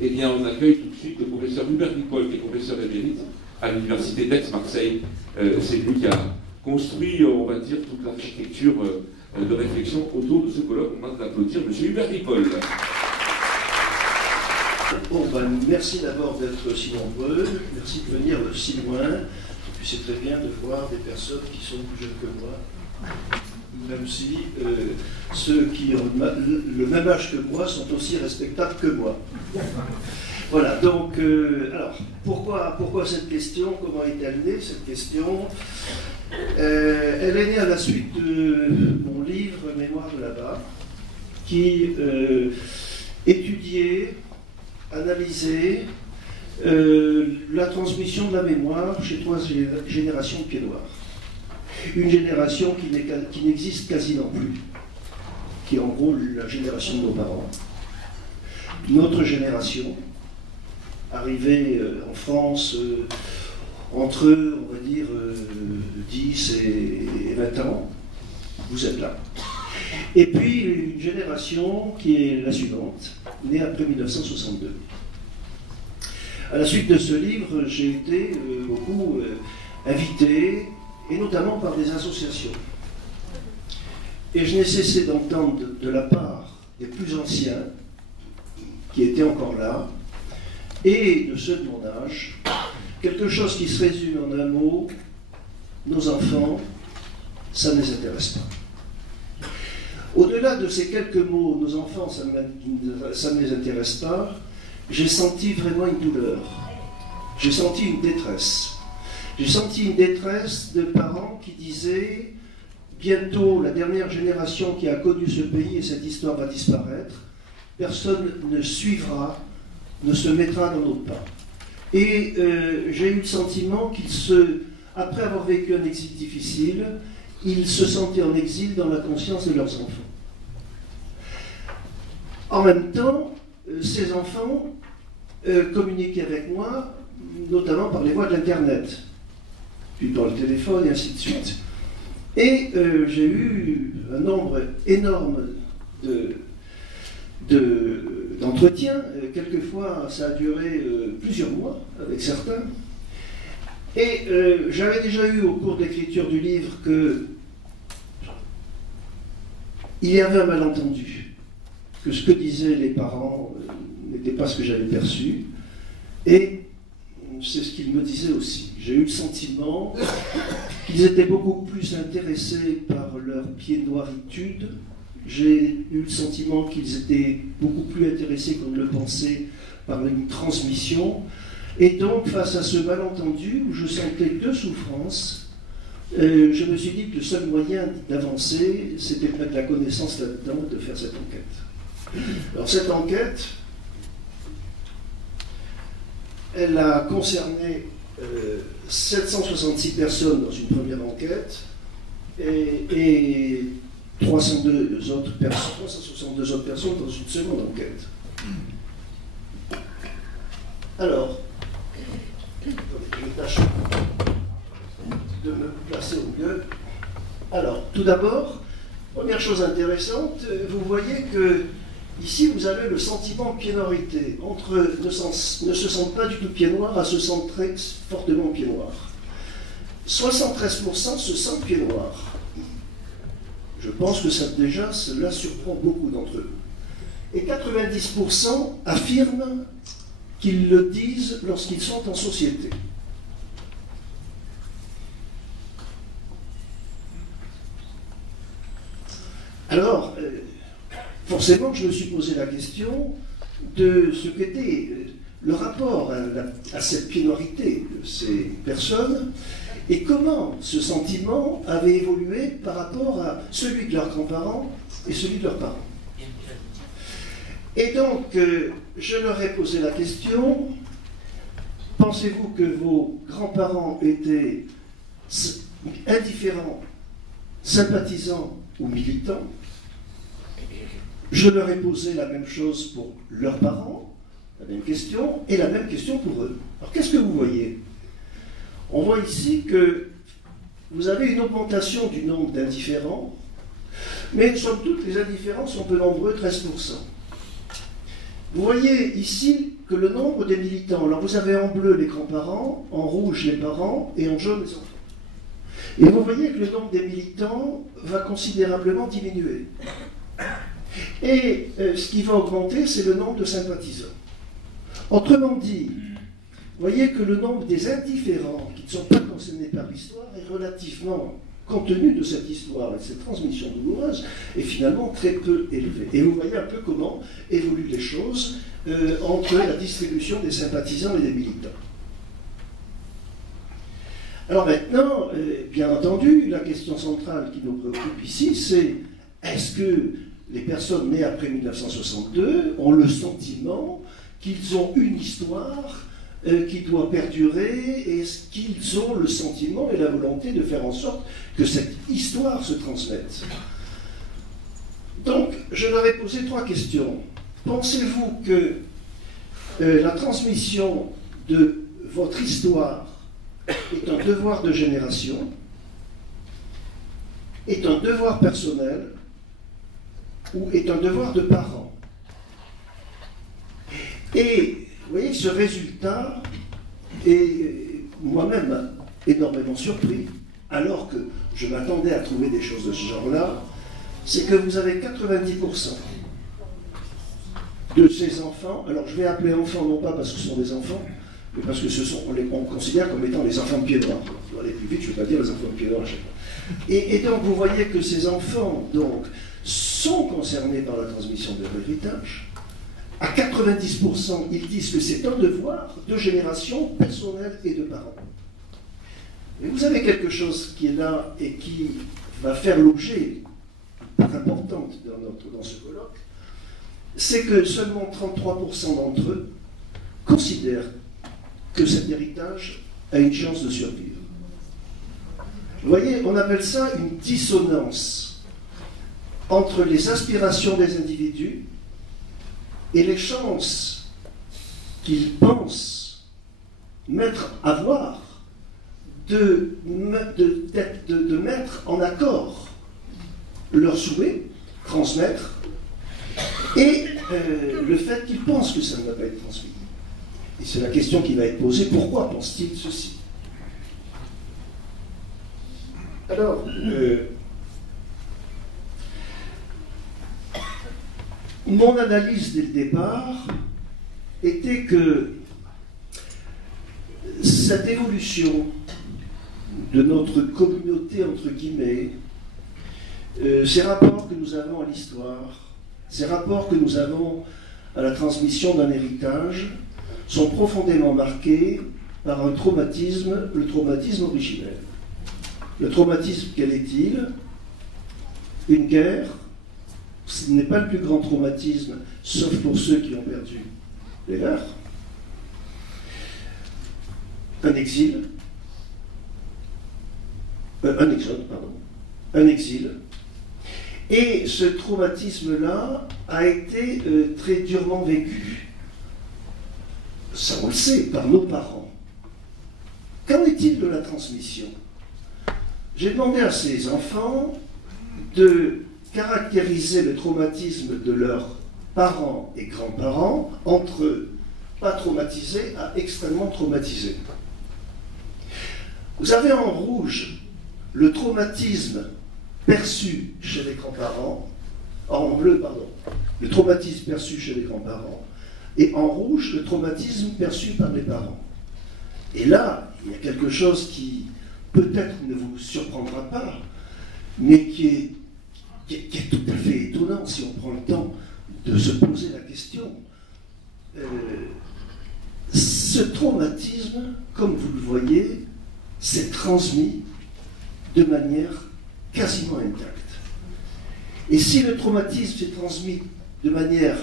eh bien, on accueille tout de suite le professeur Hubert Ripoll, qui est professeur émérite à l'université d'Aix-Marseille. C'est lui qui a construit, on va dire, toute l'architecture de réflexion autour de ce colloque. On va l'applaudir, M. Hubert Ripoll. Bon, ben, merci d'abord d'être si nombreux, merci de venir de si loin. Et puis c'est très bien de voir des personnes qui sont plus jeunes que moi, même si ceux qui ont le même âge que moi sont aussi respectables que moi. Voilà, donc, alors, pourquoi cette question? Comment est-elle née, cette question? Elle est née à la suite de mon livre « Mémoire de là-bas », qui étudiait, analysait la transmission de la mémoire chez 3 générations de pieds noirs. Une génération qui n'existe quasiment plus, qui est en gros la génération de nos parents. Notre génération, arrivée en France entre, on va dire, 10 et 20 ans, vous êtes là. Et puis une génération qui est la suivante, née après 1962. À la suite de ce livre, j'ai été beaucoup invité, et notamment par des associations. Et je n'ai cessé d'entendre de la part des plus anciens, qui étaient encore là, et de ceux de mon âge, quelque chose qui se résume en un mot: nos enfants, ça ne les intéresse pas. Au-delà de ces quelques mots, nos enfants, ça ne les intéresse pas, j'ai senti vraiment une douleur, j'ai senti une détresse. J'ai senti une détresse de parents qui disaient: bientôt la dernière génération qui a connu ce pays et cette histoire va disparaître, personne ne suivra, ne se mettra dans nos pas. Et j'ai eu le sentiment après avoir vécu un exil difficile, ils se sentaient en exil dans la conscience de leurs enfants. En même temps, ces enfants communiquaient avec moi, notamment par les voies de l'Internet, puis par le téléphone et ainsi de suite. Et j'ai eu un nombre énorme d'entretiens. Quelquefois, ça a duré plusieurs mois avec certains. Et j'avais déjà eu au cours de l'écriture du livre qu'il y avait un malentendu, que ce que disaient les parents n'était pas ce que j'avais perçu. Et c'est ce qu'ils me disaient aussi. J'ai eu le sentiment qu'ils étaient beaucoup plus intéressés par leur pied-noiritude. J'ai eu le sentiment qu'ils étaient beaucoup plus intéressés qu'on ne le pensait par une transmission. Et donc, face à ce malentendu, où je sentais deux souffrances, je me suis dit que le seul moyen d'avancer, c'était de mettre la connaissance là-dedans, de faire cette enquête. Alors cette enquête, elle a concerné 766 personnes dans une première enquête et 362 autres personnes dans une seconde enquête. Alors, je tâche de me placer au mieux. Alors, tout d'abord, première chose intéressante, vous voyez que ici, vous avez le sentiment de pied-noirité, entre ne se sentent pas du tout pied noir à se sentent très fortement pied noir. 73% se sentent pied noir. Je pense que déjà, cela surprend beaucoup d'entre eux. Et 90% affirment qu'ils le disent lorsqu'ils sont en société. Alors, forcément, je me suis posé la question de ce qu'était le rapport à cette pied-noirité de ces personnes et comment ce sentiment avait évolué par rapport à celui de leurs grands-parents et celui de leurs parents. Et donc, je leur ai posé la question: pensez-vous que vos grands-parents étaient indifférents, sympathisants ou militants? Je leur ai posé la même chose pour leurs parents, la même question, et la même question pour eux. Alors qu'est-ce que vous voyez? On voit ici que vous avez une augmentation du nombre d'indifférents, mais somme toute, les indifférents sont peu nombreux, 13%. Vous voyez ici que le nombre des militants, alors vous avez en bleu les grands-parents, en rouge les parents et en jaune les enfants. Et vous voyez que le nombre des militants va considérablement diminuer. Et ce qui va augmenter, c'est le nombre de sympathisants. Autrement dit, vous voyez que le nombre des indifférents qui ne sont pas concernés par l'histoire est relativement, compte tenu de cette histoire et de cette transmission douloureuse, est finalement très peu élevé. Et vous voyez un peu comment évoluent les choses entre la distribution des sympathisants et des militants. Alors maintenant, bien entendu, la question centrale qui nous préoccupe ici, c'est est-ce que les personnes nées après 1962 ont le sentiment qu'ils ont une histoire qui doit perdurer, et est-ce qu'ils ont le sentiment et la volonté de faire en sorte que cette histoire se transmette? Donc, je leur ai posé 3 questions. Pensez-vous que la transmission de votre histoire est un devoir de génération, est un devoir personnel, ou est un devoir de parent? Et vous voyez, ce résultat est moi-même énormément surpris, alors que je m'attendais à trouver des choses de ce genre-là. C'est que vous avez 90% de ces enfants, alors je vais appeler enfants non pas parce que ce sont des enfants, mais parce que on considère comme étant les enfants de pied noir. Pour aller plus vite, je ne vais pas dire les enfants de pied noir à chaque fois. Et donc vous voyez que ces enfants donc, sont concernés par la transmission de l'héritage. À 90%, ils disent que c'est un devoir de génération personnelle et de parents. Mais vous avez quelque chose qui est là et qui va faire l'objet d'une part importante dans ce colloque, c'est que seulement 33% d'entre eux considèrent que cet héritage a une chance de survivre. Vous voyez, on appelle ça une dissonance entre les aspirations des individus et les chances qu'ils pensent avoir de mettre en accord leurs souhaits, transmettre, et le fait qu'ils pensent que ça ne va pas être transmis. Et c'est la question qui va être posée, pourquoi pense-t-il ceci? Alors, mon analyse dès le départ était que cette évolution de notre communauté, entre guillemets, ces rapports que nous avons à l'histoire, ces rapports que nous avons à la transmission d'un héritage, sont profondément marqués par un traumatisme, le traumatisme originel. Le traumatisme, quel est-il? Une guerre. Ce n'est pas le plus grand traumatisme, sauf pour ceux qui ont perdu les leurs. Un exil. Un exode, pardon. Un exil. Et ce traumatisme-là a été très durement vécu. Ça, on le sait, par nos parents. Qu'en est-il de la transmission? J'ai demandé à ces enfants de caractériser le traumatisme de leurs parents et grands-parents entre eux, pas traumatisés à extrêmement traumatisés. Vous avez en rouge le traumatisme perçu chez les grands-parents, en bleu, pardon, le traumatisme perçu chez les grands-parents, et en rouge, le traumatisme perçu par les parents. Et là, il y a quelque chose qui peut-être ne vous surprendra pas, mais qui est tout à fait étonnant si on prend le temps de se poser la question. Ce traumatisme, comme vous le voyez, s'est transmis de manière quasiment intacte. Et si le traumatisme s'est transmis de manière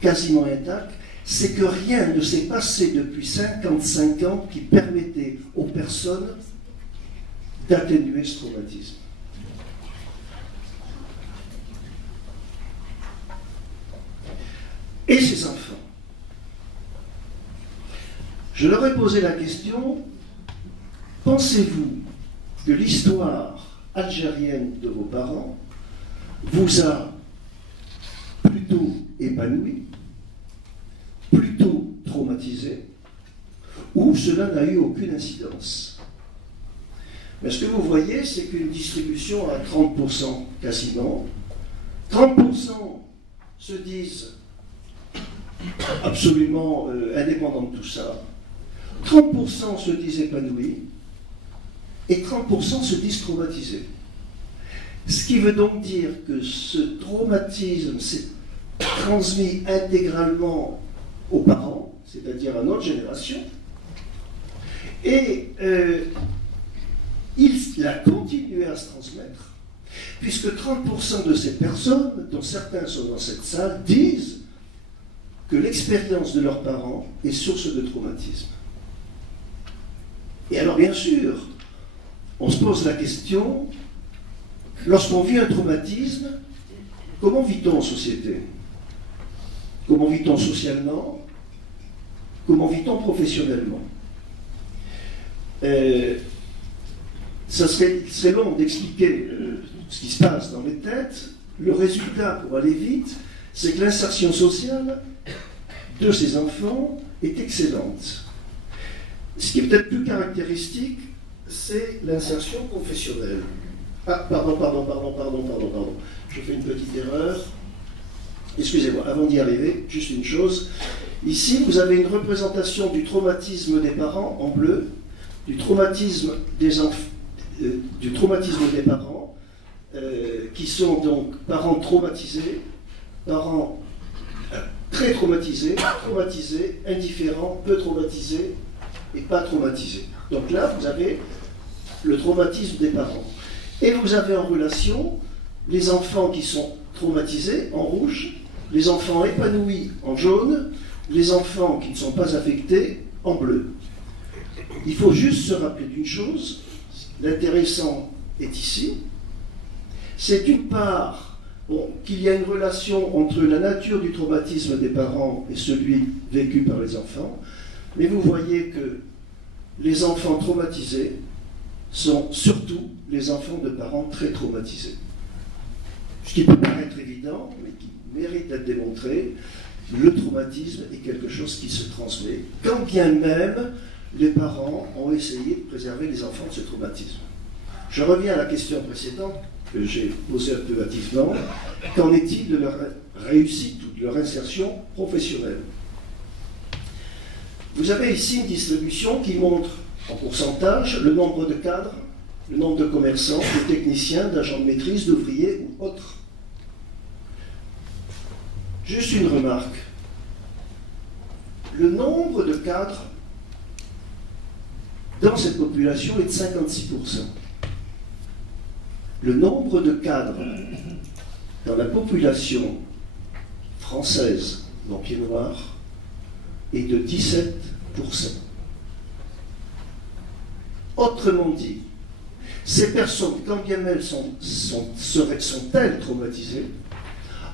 quasiment intacte, c'est que rien ne s'est passé depuis 55 ans qui permettait aux personnes d'atténuer ce traumatisme. Et ces enfants. Je leur ai posé la question, pensez-vous que l'histoire algérienne de vos parents vous a plutôt épanoui plutôt traumatisés, ou cela n'a eu aucune incidence. Mais ce que vous voyez, c'est qu'une distribution à 30% quasiment, 30% se disent absolument indépendants de tout ça, 30% se disent épanouis, et 30% se disent traumatisés. Ce qui veut donc dire que ce traumatisme s'est transmis intégralement aux parents, c'est-à-dire à notre génération, et il a continué à se transmettre, puisque 30% de ces personnes, dont certains sont dans cette salle, disent que l'expérience de leurs parents est source de traumatisme. Et alors, bien sûr, on se pose la question, lorsqu'on vit un traumatisme, comment vit-on en société? Comment vit-on socialement? Comment vit-on professionnellement? Ça serait long d'expliquer ce qui se passe dans les têtes. Le résultat, pour aller vite, c'est que l'insertion sociale de ces enfants est excellente. Ce qui est peut-être plus caractéristique, c'est l'insertion professionnelle. Ah, pardon. Je fais une petite erreur. Excusez-moi, avant d'y arriver, juste une chose. Ici, vous avez une représentation du traumatisme des parents en bleu, du traumatisme des parents, qui sont donc parents traumatisés, parents très traumatisés, indifférents, peu traumatisés et pas traumatisés. Donc là, vous avez le traumatisme des parents. Et vous avez en relation les enfants qui sont traumatisés en rouge, les enfants épanouis en jaune, les enfants qui ne sont pas affectés en bleu. Il faut juste se rappeler d'une chose, l'intéressant est ici, c'est d'une part qu'il y a une relation entre la nature du traumatisme des parents et celui vécu par les enfants, mais vous voyez que les enfants traumatisés sont surtout les enfants de parents très traumatisés. Ce qui peut paraître évident, mais qui mérite d'être démontré, le traumatisme est quelque chose qui se transmet, quand bien même les parents ont essayé de préserver les enfants de ce traumatisme. Je reviens à la question précédente que j'ai posée un peu hâtivement. Qu'en est-il de leur réussite ou de leur insertion professionnelle? Vous avez ici une distribution qui montre en pourcentage le nombre de cadres, le nombre de commerçants, de techniciens, d'agents de maîtrise, d'ouvriers ou autres. Juste une remarque. Le nombre de cadres dans cette population est de 56%. Le nombre de cadres dans la population française en pied noir est de 17%. Autrement dit, ces personnes, quand bien même sont-elles traumatisées,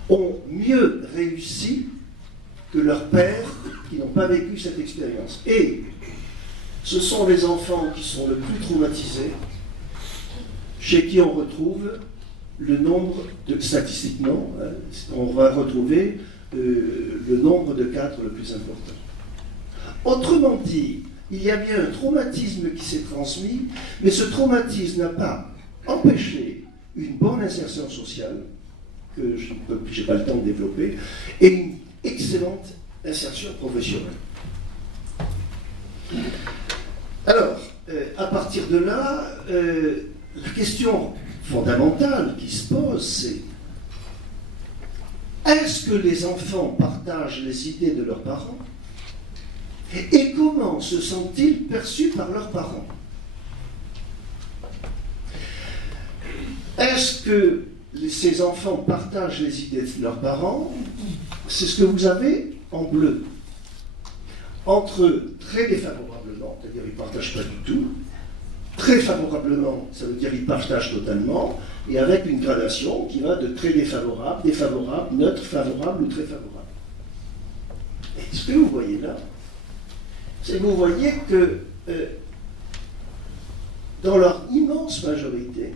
ont mieux réussi que leurs pères qui n'ont pas vécu cette expérience. Et ce sont les enfants qui sont le plus traumatisés, chez qui on retrouve le nombre de, statistiquement, on va retrouver le nombre de cadres le plus important. Autrement dit, il y a bien un traumatisme qui s'est transmis, mais ce traumatisme n'a pas empêché une bonne insertion sociale, que je n'ai pas le temps de développer, et une excellente insertion professionnelle. Alors, à partir de là, la question fondamentale qui se pose, c'est est-ce que les enfants partagent les idées de leurs parents? Et comment se sentent-ils perçus par leurs parents? Est-ce que ces enfants partagent les idées de leurs parents? C'est ce que vous avez en bleu. Entre très défavorablement, c'est-à-dire ils ne partagent pas du tout, très favorablement, ça veut dire qu'ils partagent totalement, et avec une gradation qui va de très défavorable, défavorable, neutre, favorable ou très favorable. Et ce que vous voyez là, c'est que vous voyez que dans leur immense majorité,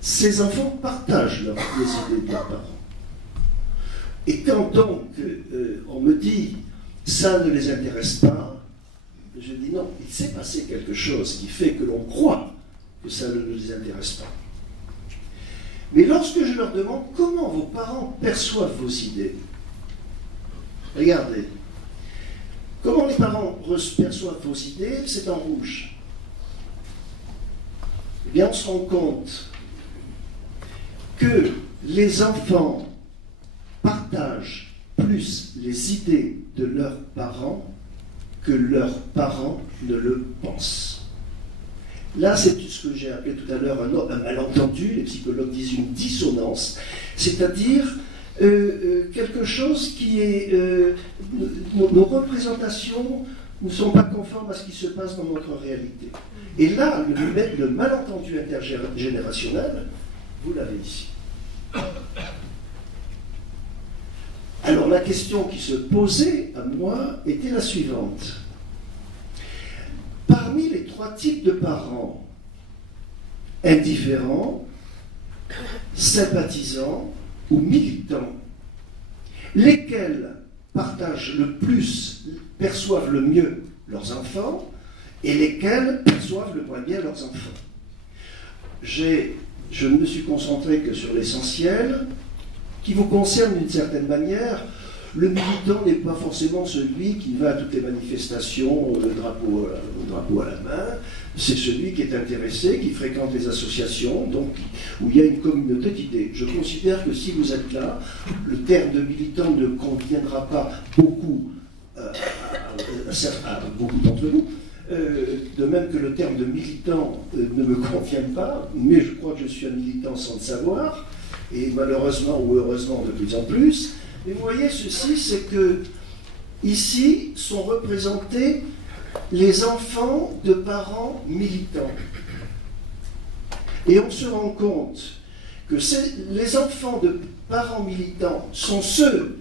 ces enfants partagent les idées de leurs parents. Et quand donc on me dit ça ne les intéresse pas. Je dis non, il s'est passé quelque chose qui fait que l'on croit que ça ne les intéresse pas. Mais lorsque je leur demande comment vos parents perçoivent vos idées, regardez, comment les parents perçoivent vos idées, c'est en rouge. Eh bien, on se rend compte que les enfants partagent plus les idées de leurs parents que leurs parents ne le pensent. Là, c'est ce que j'ai appelé tout à l'heure un malentendu, les psychologues disent une dissonance, c'est-à-dire quelque chose qui est... nos représentations ne sont pas conformes à ce qui se passe dans notre réalité. Et là, le malentendu intergénérationnel, vous l'avez ici. Alors la question qui se posait à moi était la suivante. Parmi les trois types de parents, indifférents, sympathisants ou militants, lesquels partagent le plus, perçoivent le mieux leurs enfants et lesquels perçoivent le moins bien leurs enfants. Je ne me suis concentré que sur l'essentiel, qui vous concerne d'une certaine manière. Le militant n'est pas forcément celui qui va à toutes les manifestations, le drapeau à la main. C'est celui qui est intéressé, qui fréquente les associations, donc où il y a une communauté d'idées. Je considère que si vous êtes là, le terme de militant ne conviendra pas beaucoup à beaucoup d'entre vous. De même que le terme de militant ne me convient pas, mais je crois que je suis un militant sans le savoir, et malheureusement ou heureusement de plus en plus. Mais vous voyez, ceci, c'est que ici sont représentés les enfants de parents militants. Et on se rend compte que les enfants de parents militants sont ceux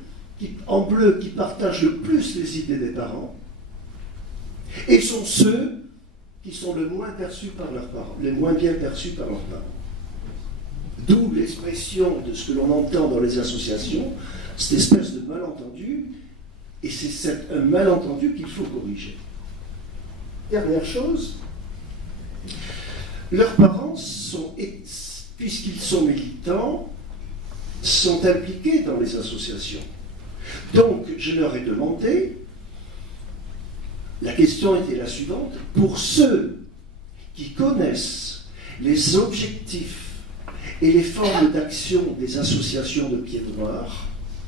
en bleu qui partagent le plus les idées des parents, et sont ceux qui sont le moins perçus par leurs parents, les moins bien perçus par leurs parents. D'où l'expression de ce que l'on entend dans les associations, cette espèce de malentendu, et c'est un malentendu qu'il faut corriger. Dernière chose, leurs parents, puisqu'ils sont militants, sont impliqués dans les associations. Donc, je leur ai demandé, la question était la suivante, pour ceux qui connaissent les objectifs et les formes d'action des associations de Pieds Noirs,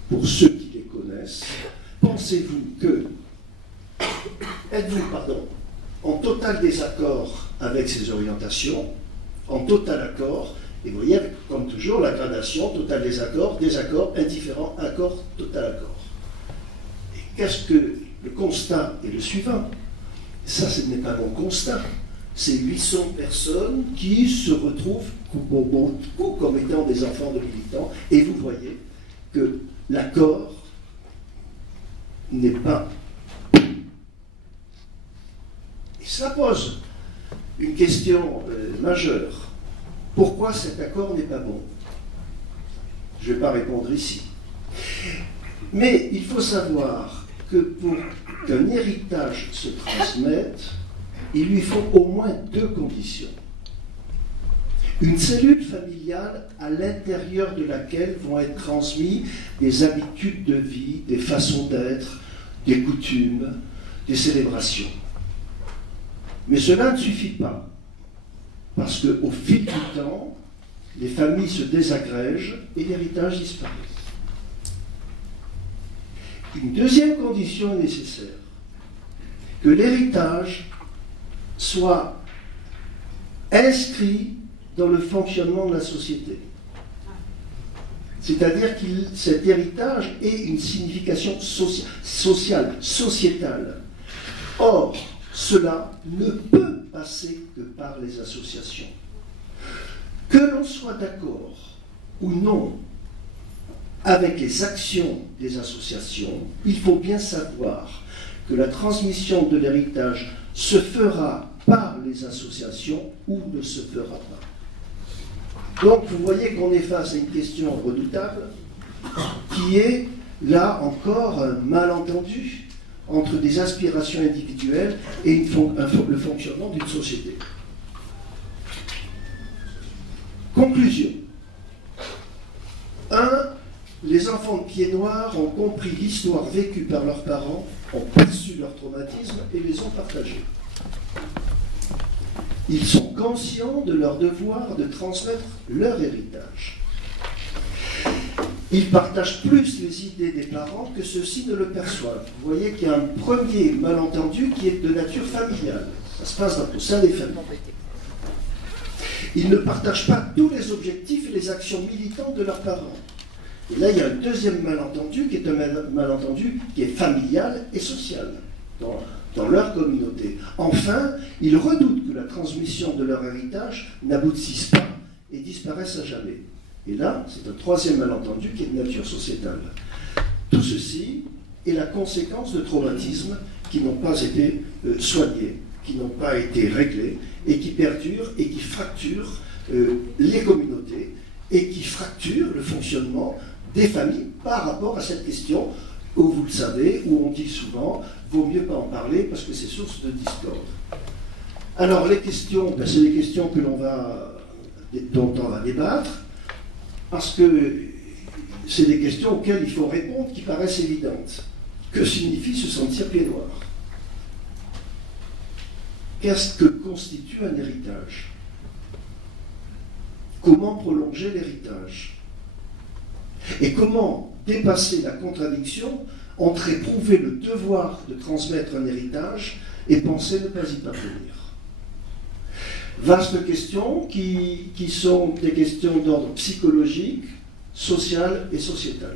pour ceux qui les connaissent, pensez-vous que, êtes-vous, en total désaccord avec ces orientations, en total accord, et vous voyez, comme toujours, la gradation, total désaccord, indifférent, accord, total accord. Et qu'est-ce que le constat est le suivant? Ça, ce n'est pas mon constat. C'est 800 personnes qui se retrouvent beaucoup comme étant des enfants de militants, et vous voyez que l'accord n'est pas... Et ça pose une question majeure. Pourquoi cet accord n'est pas bon? Je ne vais pas répondre ici. Mais il faut savoir que pour qu'un héritage se transmette, il lui faut au moins deux conditions. Une cellule familiale à l'intérieur de laquelle vont être transmis des habitudes de vie, des façons d'être, des coutumes, des célébrations. Mais cela ne suffit pas, parce qu'au fil du temps, les familles se désagrègent et l'héritage disparaît. Une deuxième condition est nécessaire, que l'héritage soit inscrit dans le fonctionnement de la société. C'est-à-dire que cet héritage ait une signification sociale, sociétale. Or, cela ne peut passer que par les associations. Que l'on soit d'accord ou non avec les actions des associations, il faut bien savoir que la transmission de l'héritage se fera par les associations ou ne se fera pas. Donc vous voyez qu'on est face à une question redoutable qui est là encore un malentendu entre des aspirations individuelles et le fonctionnement d'une société. Conclusion. 1. Les enfants de pieds noirs ont compris l'histoire vécue par leurs parents, ont perçu leur traumatisme et les ont partagés. Ils sont conscients de leur devoir de transmettre leur héritage. Ils partagent plus les idées des parents que ceux-ci ne le perçoivent. Vous voyez qu'il y a un premier malentendu qui est de nature familiale. Ça se passe au sein des familles. Ils ne partagent pas tous les objectifs et les actions militantes de leurs parents. Et là, il y a un deuxième malentendu qui est un malentendu qui est familial et social dans leur communauté. Enfin, ils redoutent que la transmission de leur héritage n'aboutisse pas et disparaisse à jamais. Et là, c'est un troisième malentendu qui est de nature sociétale. Tout ceci est la conséquence de traumatismes qui n'ont pas été soignés, qui n'ont pas été réglés, et qui perdurent et qui fracturent les communautés, et qui fracturent le fonctionnement des familles par rapport à cette question où, vous le savez, où on dit souvent « vaut mieux pas en parler parce que c'est source de discorde ». Alors les questions, ben, c'est des questions dont on va débattre, parce que c'est des questions auxquelles il faut répondre qui paraissent évidentes. Que signifie se sentir pied noir? Qu'est-ce que constitue un héritage? Comment prolonger l'héritage? Et comment dépasser la contradiction entre éprouver le devoir de transmettre un héritage et penser ne pas y parvenir? Vastes questions qui sont des questions d'ordre psychologique, social et sociétal.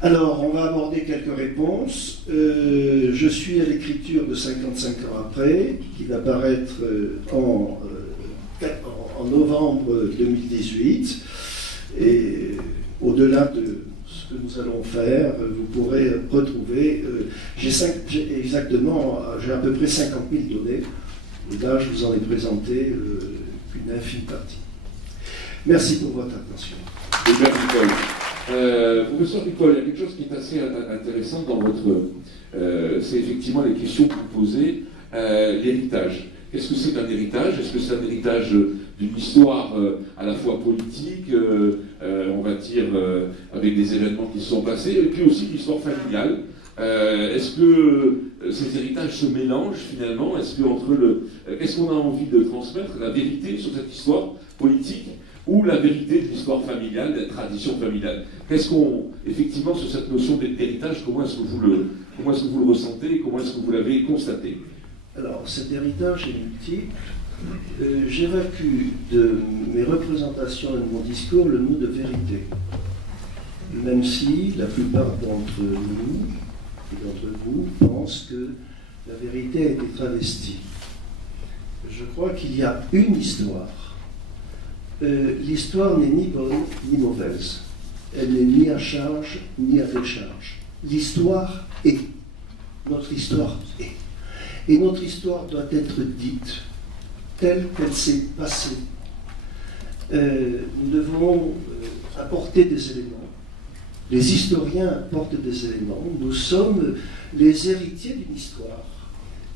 Alors, on va aborder quelques réponses. Je suis à l'écriture de 55 ans après, qui va paraître en novembre 2018. Et au-delà de ce que nous allons faire, vous pourrez retrouver, j'ai à peu près 50 000 données. Et là, je vous en ai présenté une infime partie. Merci pour votre attention. Merci, Paul. Professeur Picol, il y a quelque chose qui est assez intéressant dans votre... c'est effectivement les questions que vous posez. L'héritage. Qu'est-ce que c'est qu'un héritage? Est-ce que c'est un héritage d'une histoire à la fois politique, on va dire, avec des événements qui se sont passés, et puis aussi l'histoire familiale? Est-ce que ces héritages se mélangent finalement? Est-ce qu'on a envie de transmettre la vérité sur cette histoire politique ou la vérité de l'histoire familiale, de la tradition familiale? Effectivement, sur cette notion d'héritage, comment est-ce que vous le ressentez et comment est-ce que vous l'avez constaté? Alors, cet héritage est multiple. J'évacue de mes représentations et de mon discours le mot de vérité. Même si la plupart d'entre nous et d'entre vous pensent que la vérité a été travestie. Je crois qu'il y a une histoire. L'histoire n'est ni bonne ni mauvaise. Elle n'est ni à charge ni à décharge. L'histoire est. Notre histoire est. Et notre histoire doit être dite telle qu'elle s'est passée. Nous devons apporter des éléments. Les historiens apportent des éléments. Nous sommes les héritiers d'une histoire.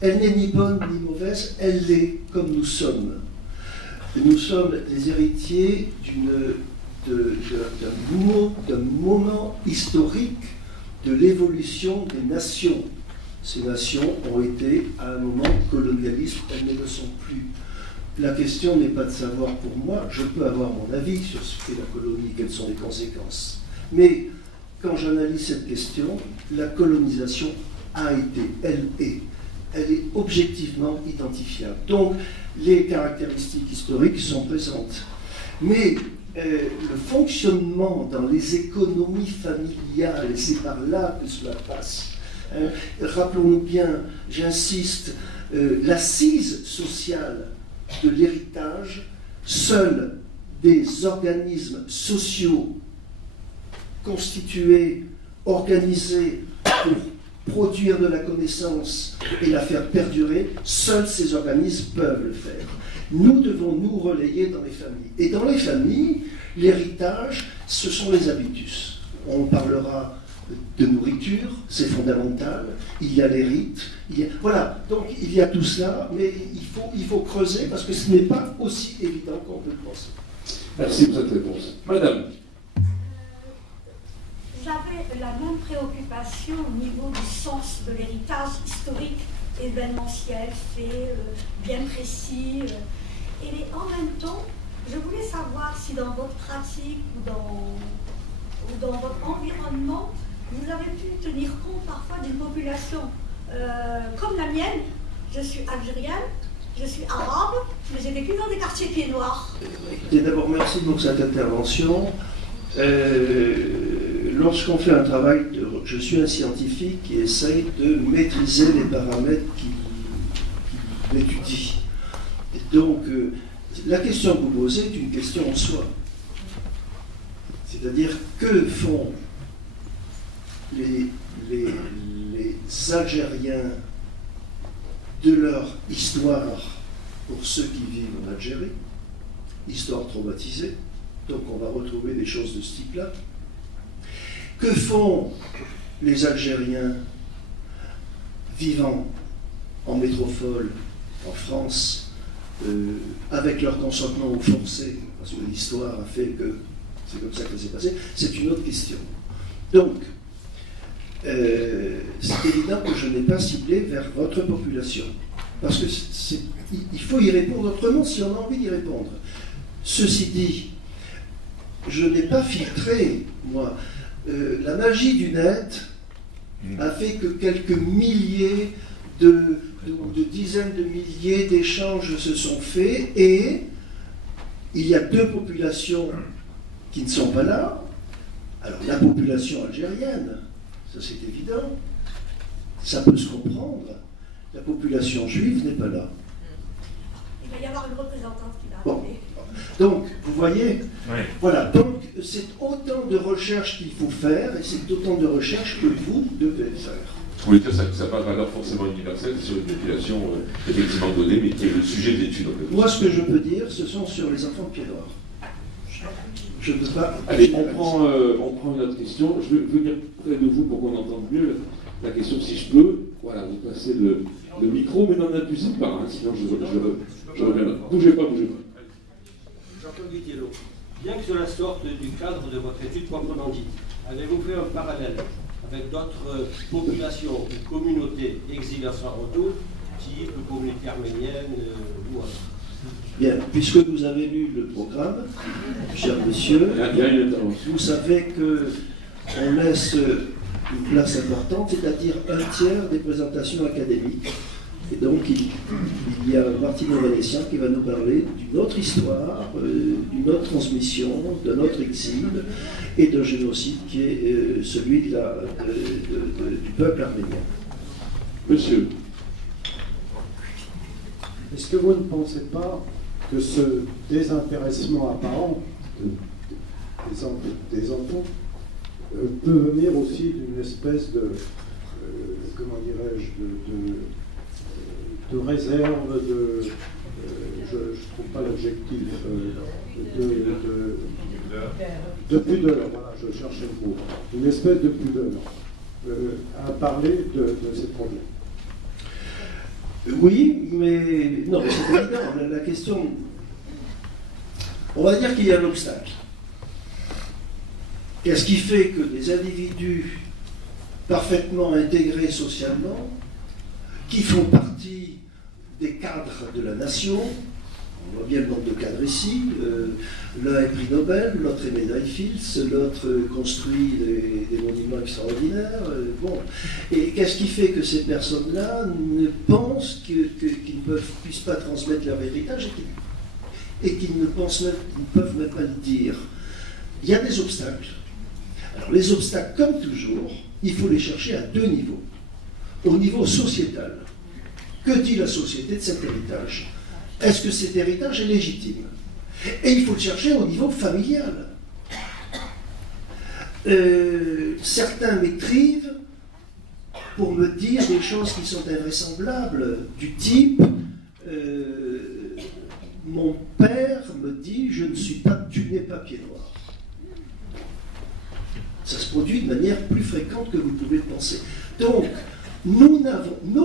Elle n'est ni bonne ni mauvaise, elle l'est comme nous sommes. Nous sommes les héritiers d'un moment historique de l'évolution des nations. Ces nations ont été, à un moment colonialiste, elles ne le sont plus. La question n'est pas de savoir pour moi, je peux avoir mon avis sur ce qu'est la colonie, quelles sont les conséquences. Mais quand j'analyse cette question, la colonisation a été, elle est objectivement identifiable. Donc, les caractéristiques historiques sont présentes. Mais le fonctionnement dans les économies familiales, et c'est par là que cela passe. Rappelons-nous bien, j'insiste, l'assise sociale de l'héritage, seuls des organismes sociaux constitués, organisés pour produire de la connaissance et la faire perdurer, seuls ces organismes peuvent le faire. Nous devons nous relayer dans les familles. Et dans les familles, l'héritage, ce sont les habitus. On parlera de nourriture, c'est fondamental. Il y a les rites. Voilà, donc il y a tout cela, mais il faut creuser parce que ce n'est pas aussi évident qu'on peut le penser. Merci pour cette réponse. Madame. J'avais la même préoccupation au niveau du sens de l'héritage historique, événementiel, fait, bien précis. Et en même temps, je voulais savoir si dans votre pratique ou dans votre environnement, vous avez pu tenir compte parfois d'une population comme la mienne. Je suis algérienne, je suis arabe, mais j'ai vécu dans des quartiers pieds noirs. Écoutez, d'abord, merci pour cette intervention. Lorsqu'on fait un travail, je suis un scientifique qui essaye de maîtriser les paramètres qu'il étudie. Et donc, la question que vous posez est une question en soi. C'est-à-dire, que font les Algériens de leur histoire pour ceux qui vivent en Algérie, histoire traumatisée, donc on va retrouver des choses de ce type-là. Que font les Algériens vivant en métropole, en France, avec leur consentement forcé, parce que l'histoire a fait que c'est comme ça que ça s'est passé, c'est une autre question. Donc, c'est évident que je n'ai pas ciblé vers votre population, parce que il faut y répondre autrement si on a envie d'y répondre. Ceci dit, je n'ai pas filtré, moi. La magie du net a fait que quelques milliers de dizaines de milliers d'échanges se sont faits et il y a deux populations qui ne sont pas là. Alors la population algérienne, ça c'est évident, ça peut se comprendre. La population juive n'est pas là. Il va y avoir une représentante qui va arriver. Donc, vous voyez, oui. Voilà, donc c'est autant de recherches qu'il faut faire, et c'est autant de recherches que vous devez faire. Vous voulez dire que ça n'a pas valeur forcément universelle sur une population effectivement donnée, mais qui est le sujet d'étude. Moi, ce que je peux dire, ce sont sur les enfants de pieds noirs. Je ne peux pas... Allez, on prend une autre question. Je vais venir près de vous pour qu'on entende mieux la question, si je peux. Voilà, vous passez le micro, mais n'en abusez pas, hein, sinon je reviens. Bougez pas, bougez pas. Jean-Claude Guittiello, bien que cela sorte du cadre de votre étude proprement dite, avez-vous fait un parallèle avec d'autres populations ou communautés exilées à son retour, type communauté arménienne ou autre? Bien, puisque vous avez lu le programme, cher monsieur, vous savez qu'on laisse une place importante, c'est-à-dire un tiers des présentations académiques. Et donc, il y a Martino Vénitien qui va nous parler d'une autre histoire, d'une autre transmission, d'un autre exil et d'un génocide qui est celui du peuple arménien. Monsieur. Est-ce que vous ne pensez pas que ce désintéressement apparent des enfants peut venir aussi d'une espèce de, comment dirais-je, de réserve, je ne trouve pas l'adjectif, de pudeur, voilà, je cherchais le mot, une espèce de pudeur à parler de ces problèmes. Oui, mais non, c'est évident, la question, on va dire qu'il y a un obstacle. Qu'est-ce qui fait que des individus parfaitement intégrés socialement, qui font partie des cadres de la nation, on voit bien le nombre de cadres ici, l'un est prix Nobel, l'autre est médaille Fields, l'autre construit des monuments extraordinaires, bon. Et qu'est-ce qui fait que ces personnes-là ne pensent qu'ils ne puissent pas transmettre leur héritage et qu'ils ne peuvent même pas le dire? Il y a des obstacles. Alors les obstacles, comme toujours, il faut les chercher à deux niveaux. Au niveau sociétal, que dit la société de cet héritage? Est-ce que cet héritage est légitime? Et il faut le chercher au niveau familial. Certains m'écrivent pour me dire des choses qui sont invraisemblables, du type mon père me dit tu n'es pas pied noir. Ça se produit de manière plus fréquente que vous pouvez le penser. Donc, nos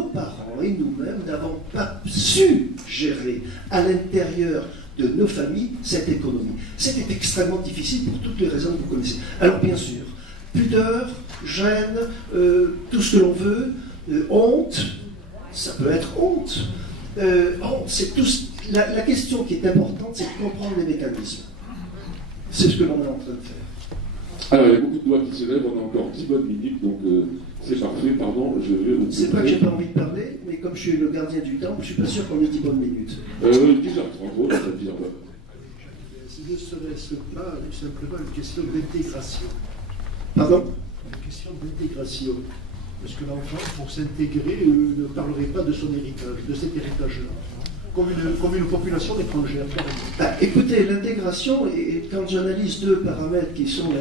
parents et nous-mêmes n'avons pas su gérer à l'intérieur de nos familles cette économie. C'était extrêmement difficile pour toutes les raisons que vous connaissez. Alors bien sûr, pudeur, gêne, tout ce que l'on veut, honte, ça peut être honte. C'est tout. La question qui est importante, c'est de comprendre les mécanismes. C'est ce que l'on est en train de faire. Alors, il y a beaucoup de doigts qui se lèvent, on a encore 10 bonnes minutes, donc c'est parfait, pardon, je vais vous... C'est pas que j'ai pas envie de parler, mais comme je suis le gardien du temps, je suis pas sûr qu'on ait 10 bonnes minutes. 10h30, ça veut dire... Ce ne serait-ce pas simplement une question d'intégration? Pardon? Une question d'intégration. Parce que l'enfant, pour s'intégrer, ne parlerait pas de son héritage, de cet héritage-là. Comme une population étrangère. Bah, écoutez, l'intégration, et quand j'analyse deux paramètres qui sont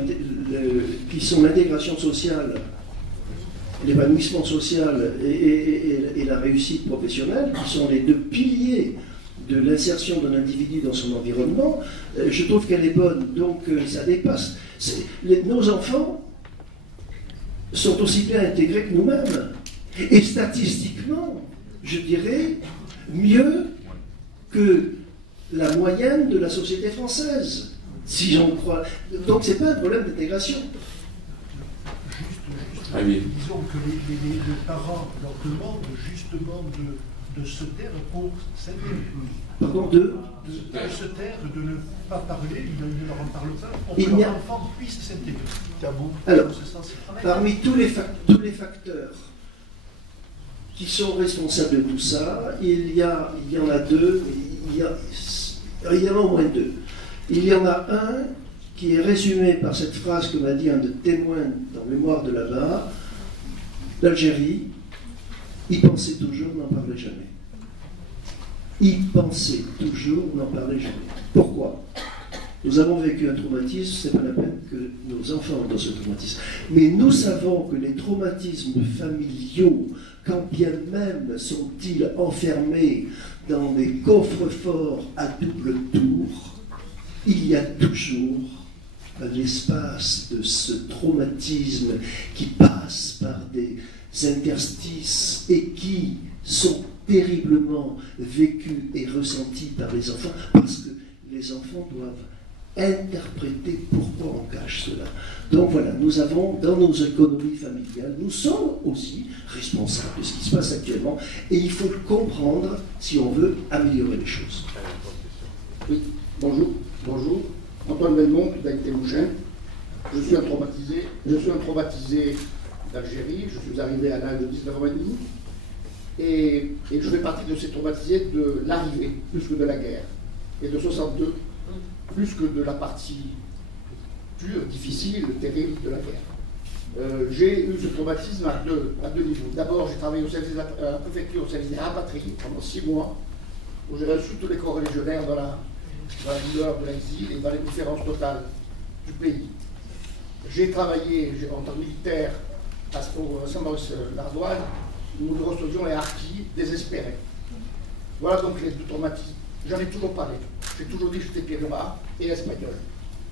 l'intégration sociale, l'épanouissement social et la réussite professionnelle, qui sont les deux piliers de l'insertion d'un individu dans son environnement, je trouve qu'elle est bonne. Donc ça dépasse. Nos enfants sont aussi bien intégrés que nous-mêmes. Et statistiquement, je dirais, mieux que la moyenne de la société française, si j'en crois. Donc c'est pas un problème d'intégration. Ah oui. Disons que les parents leur demandent justement de se taire pour s'intégrer. Pardon, de se taire, de ne pas parler, ils ne leur en parlent pas, pour que l'enfant puisse s'intégrer. Alors, parmi tous les facteurs qui sont responsables de tout ça, il y en a deux, il y en a au moins deux. Il y en a un qui est résumé par cette phrase que m'a dit un de témoins dans Mémoire de là-bas, l'Algérie, il pensait toujours, n'en parlait jamais. Il pensait toujours, n'en parlait jamais. Pourquoi? Nous avons vécu un traumatisme, c'est pas la peine que nos enfants ont dans ce traumatisme. Mais nous savons que les traumatismes familiaux, quand bien même sont-ils enfermés dans des coffres-forts à double tour, il y a toujours l'espace de ce traumatisme qui passe par des interstices et qui sont terriblement vécus et ressentis par les enfants, parce que les enfants doivent interpréter pourquoi on cache cela. Donc voilà, nous avons dans nos économies familiales, nous sommes aussi responsables de ce qui se passe actuellement, et il faut le comprendre si on veut améliorer les choses. Oui, bonjour. Antoine Belmont, d'Agité Mouchen. Je suis un traumatisé d'Algérie, je suis arrivé à l'âge de 19 ans et demi, et je fais partie de ces traumatisés de l'arrivée, plus que de la guerre, et de 62, plus que de la partie pure, difficile, terrible de la guerre. J'ai eu ce traumatisme à deux niveaux. D'abord, j'ai travaillé à la préfecture au service des rapatriés pendant 6 mois, où j'ai reçu tous les corps légionnaires dans la douleur de l'exil et dans les différences totales du pays. J'ai travaillé en tant que militaire au Saint-Maurice-l'Ardoise, où nous recevions les harkis désespérés. Voilà donc les deux traumatismes. J'en ai toujours parlé. J'ai toujours dit que j'étais pied noir et espagnol.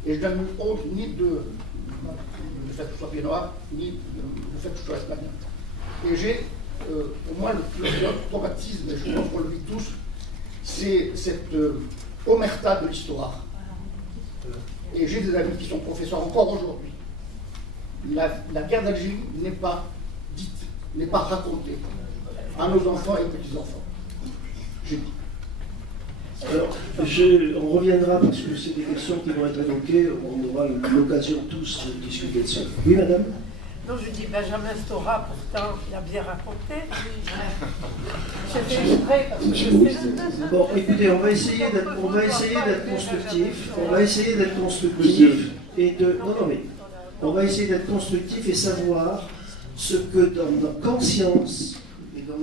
Et je n'ai eu honte ni de le fait que je sois pied noir, ni le fait que je sois espagnol. Et j'ai, pour moi, le traumatisme, et je pense qu'on le vit tous, c'est cette omerta de l'histoire. Et j'ai des amis qui sont professeurs encore aujourd'hui. La guerre d'Algérie n'est pas dite, n'est pas racontée à nos enfants et petits-enfants. J'ai dit. Alors, on reviendra parce que c'est des questions qui vont être évoquées, on aura l'occasion tous de discuter de ça. Oui, madame? Non, je dis Benjamin Stora, pourtant, il a bien raconté. J'ai fait exprès parce que je sais. Bon, écoutez, on va essayer d'être constructif. On va essayer d'être constructif et de. Non, mais on va essayer d'être constructif et savoir ce que dans notre conscience et dans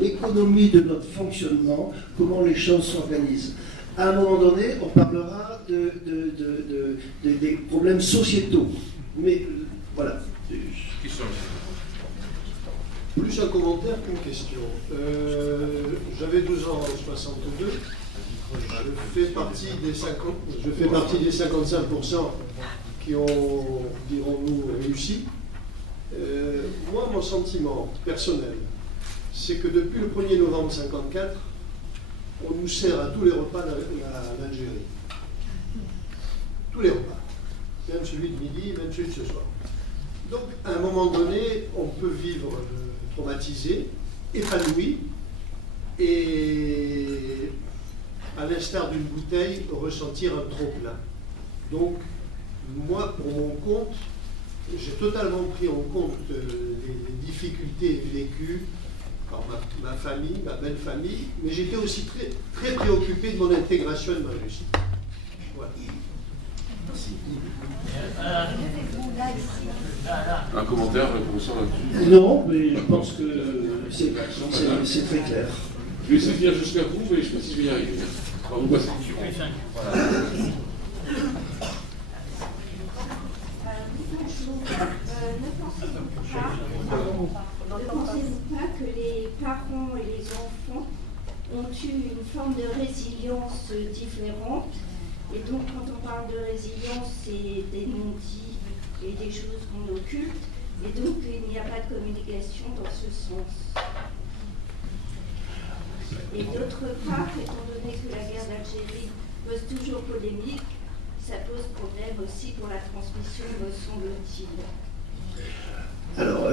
l'économie de notre fonctionnement, comment les choses s'organisent. À un moment donné, on parlera des problèmes sociétaux. Mais voilà. Plus un commentaire qu'une question. J'avais 12 ans en 62. Je fais partie des 55% qui ont, dirons-nous, réussi. Moi, mon sentiment personnel, c'est que depuis le 1er novembre 1954, on nous sert à tous les repas l'Algérie. Tous les repas. Même celui de midi, même celui de ce soir. Donc, à un moment donné, on peut vivre traumatisé, épanoui, et à l'instar d'une bouteille, ressentir un trop-plein. Donc, moi, pour mon compte, j'ai totalement pris en compte les difficultés vécues par ma famille, ma belle famille, mais j'étais aussi très, très préoccupé de mon intégration et de ma réussite. Voilà. Un commentaire, professeur là-dessus? Non, mais je pense que c'est très clair. Je vais essayer de venir jusqu'à vous, mais je ne sais pas si je vais y arriver. Alors, vous passez. Ne pensez-vous pas que les parents et les enfants ont eu une forme de résilience différente? Et donc, quand on parle de résilience, c'est des non-dits et des choses qu'on occulte. Et donc, il n'y a pas de communication dans ce sens. Et d'autre part, étant donné que la guerre d'Algérie pose toujours polémique, ça pose problème aussi pour la transmission, me semble-t-il. Alors,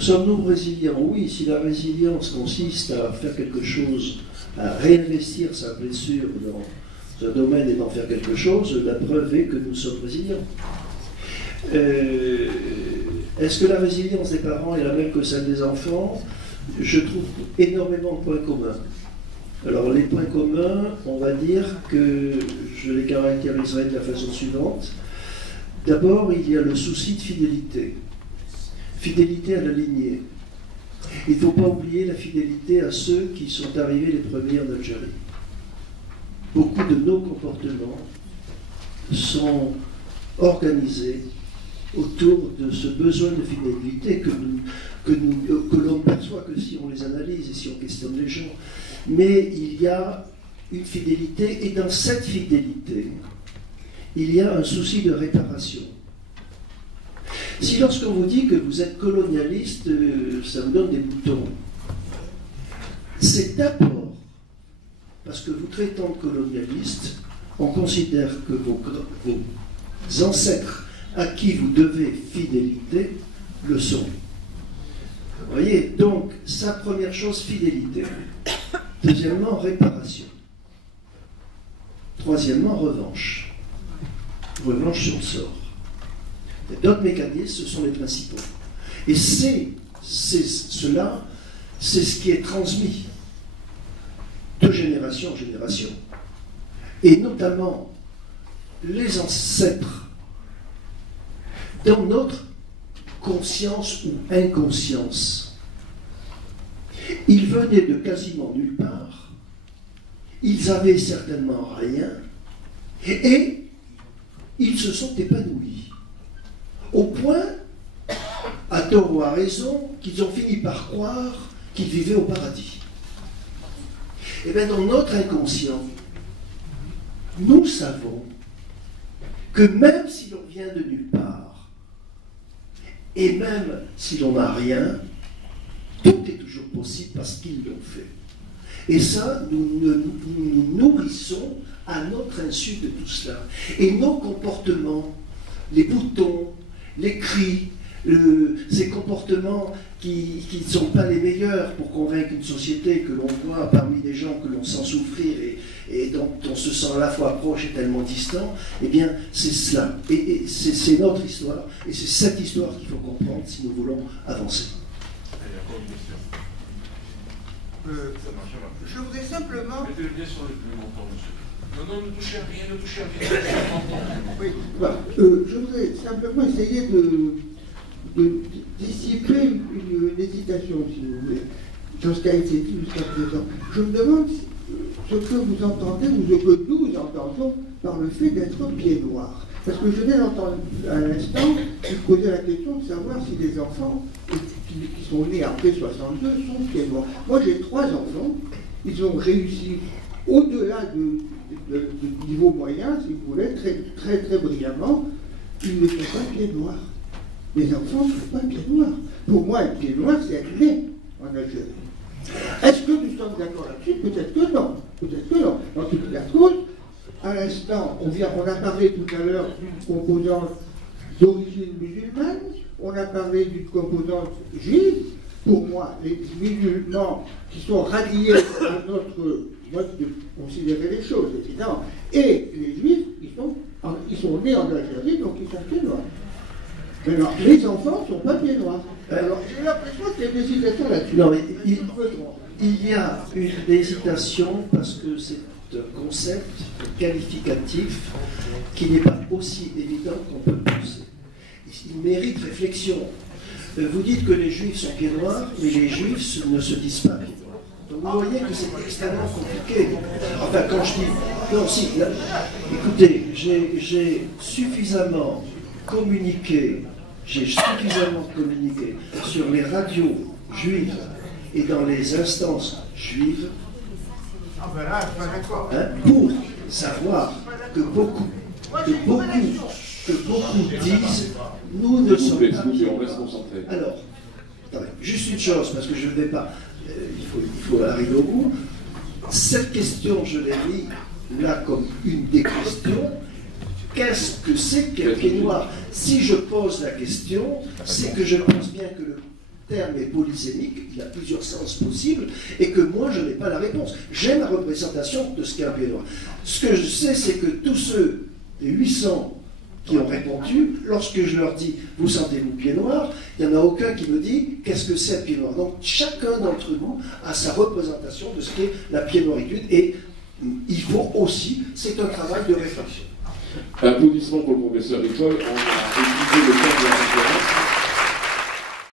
sommes-nous résilients? Oui, si la résilience consiste à faire quelque chose, à réinvestir sa blessure dans un domaine et d'en faire quelque chose, la preuve est que nous sommes résilients. Est-ce que la résilience des parents est la même que celle des enfants? Je trouve énormément de points communs. Alors, les points communs, on va dire que je les caractériserai de la façon suivante. D'abord, il y a le souci de fidélité. Fidélité à la lignée. Il ne faut pas oublier la fidélité à ceux qui sont arrivés les premiers en Algérie. Beaucoup de nos comportements sont organisés autour de ce besoin de fidélité que l'on perçoit que si on les analyse et si on questionne les gens. Mais il y a une fidélité, et dans cette fidélité, il y a un souci de réparation. Si lorsqu'on vous dit que vous êtes colonialiste, ça vous donne des boutons, c'est d'abord parce que vous traitant de colonialiste, on considère que vos ancêtres à qui vous devez fidélité le sont. Vous voyez, donc, sa première chose, fidélité. Deuxièmement, réparation. Troisièmement, revanche. Revanche sur le sort. D'autres mécanismes, ce sont les principaux. Et cela, c'est ce qui est transmis de génération en génération. Et notamment, les ancêtres, dans notre conscience ou inconscience, ils venaient de quasiment nulle part, ils avaient certainement rien, et ils se sont épanouis. Au point, à tort ou à raison, qu'ils ont fini par croire qu'ils vivaient au paradis. Et bien dans notre inconscient, nous savons que même si l'on vient de nulle part, et même si l'on n'a rien, tout est toujours possible parce qu'ils l'ont fait. Et ça, nous nous nourrissons à notre insu de tout cela. Et nos comportements, les boutons, les cris, ces comportements qui ne sont pas les meilleurs pour convaincre une société que l'on voit parmi des gens que l'on sent souffrir et dont on se sent à la fois proche et tellement distant, eh bien c'est cela. Et c'est notre histoire, et c'est cette histoire qu'il faut comprendre si nous voulons avancer. Je voudrais simplement... Mettez-le bien sur le montant, monsieur. Non, ne touchez à rien, ne touchez à rien. Oui, bah, je voudrais simplement essayer de dissiper une hésitation, si vous voulez, dans ce qui a été dit jusqu'à présent. Je me demande ce que vous entendez, ou ce que nous entendons par le fait d'être pied noir. Parce que je viens d'entendre à l'instant vous poser la question de savoir si les enfants qui sont nés après 62 sont pieds noirs. Moi j'ai 3 enfants, ils ont réussi au-delà du niveau moyen, si vous voulez, très, très, très brillamment. ils ne sont pas pieds noirs. Les enfants ne sont pas pieds noirs. Pour moi, un pied noir, c'est être né en Algérie. Est-ce que nous sommes d'accord là-dessus? Peut-être que non. Peut-être que non. En tout cas, à l'instant, on a parlé tout à l'heure d'une composante d'origine musulmane, on a parlé d'une composante juive. Pour moi, les musulmans qui sont ralliés à notre mode de considérer les choses, évidemment, et les juifs, ils sont nés en Algérie, donc ils sont pieds noirs. Alors, les enfants ne sont pas pieds noirs. Alors, j'ai l'impression qu'il y a une hésitation là-dessus. Non, mais il y a une hésitation parce que c'est un concept qualificatif qui n'est pas aussi évident qu'on peut le penser. Il mérite réflexion. Vous dites que les juifs sont pieds noirs, mais les juifs ne se disent pas pieds noirs. Donc vous voyez que c'est extrêmement compliqué. Enfin, quand je dis... Non, si, là, écoutez, j'ai suffisamment communiqué sur les radios juives et dans les instances juives pour savoir que beaucoup disent nous ne sommes pas. On reste concentré. Alors, attendez, juste une chose, parce que je ne vais pas. Il faut arriver au bout. Cette question, je l'ai mis là comme une des questions. Qu'est-ce que c'est qu'un pied noir? Si je pose la question, c'est que je pense bien que le terme est polysémique, il y a plusieurs sens possibles, et que moi, je n'ai pas la réponse. J'ai ma représentation de ce qu'est un pied noir. Ce que je sais, c'est que tous ceux, les 800 qui ont répondu, lorsque je leur dis « Vous sentez-vous pied noir ?», il n'y en a aucun qui me dit « Qu'est-ce que c'est un pied noir ?» Donc, chacun d'entre nous a sa représentation de ce qu'est la pied-noiritude, et il faut aussi, c'est un travail de réflexion. Applaudissements pour le professeur École. On a épuisé le temps de la conférence.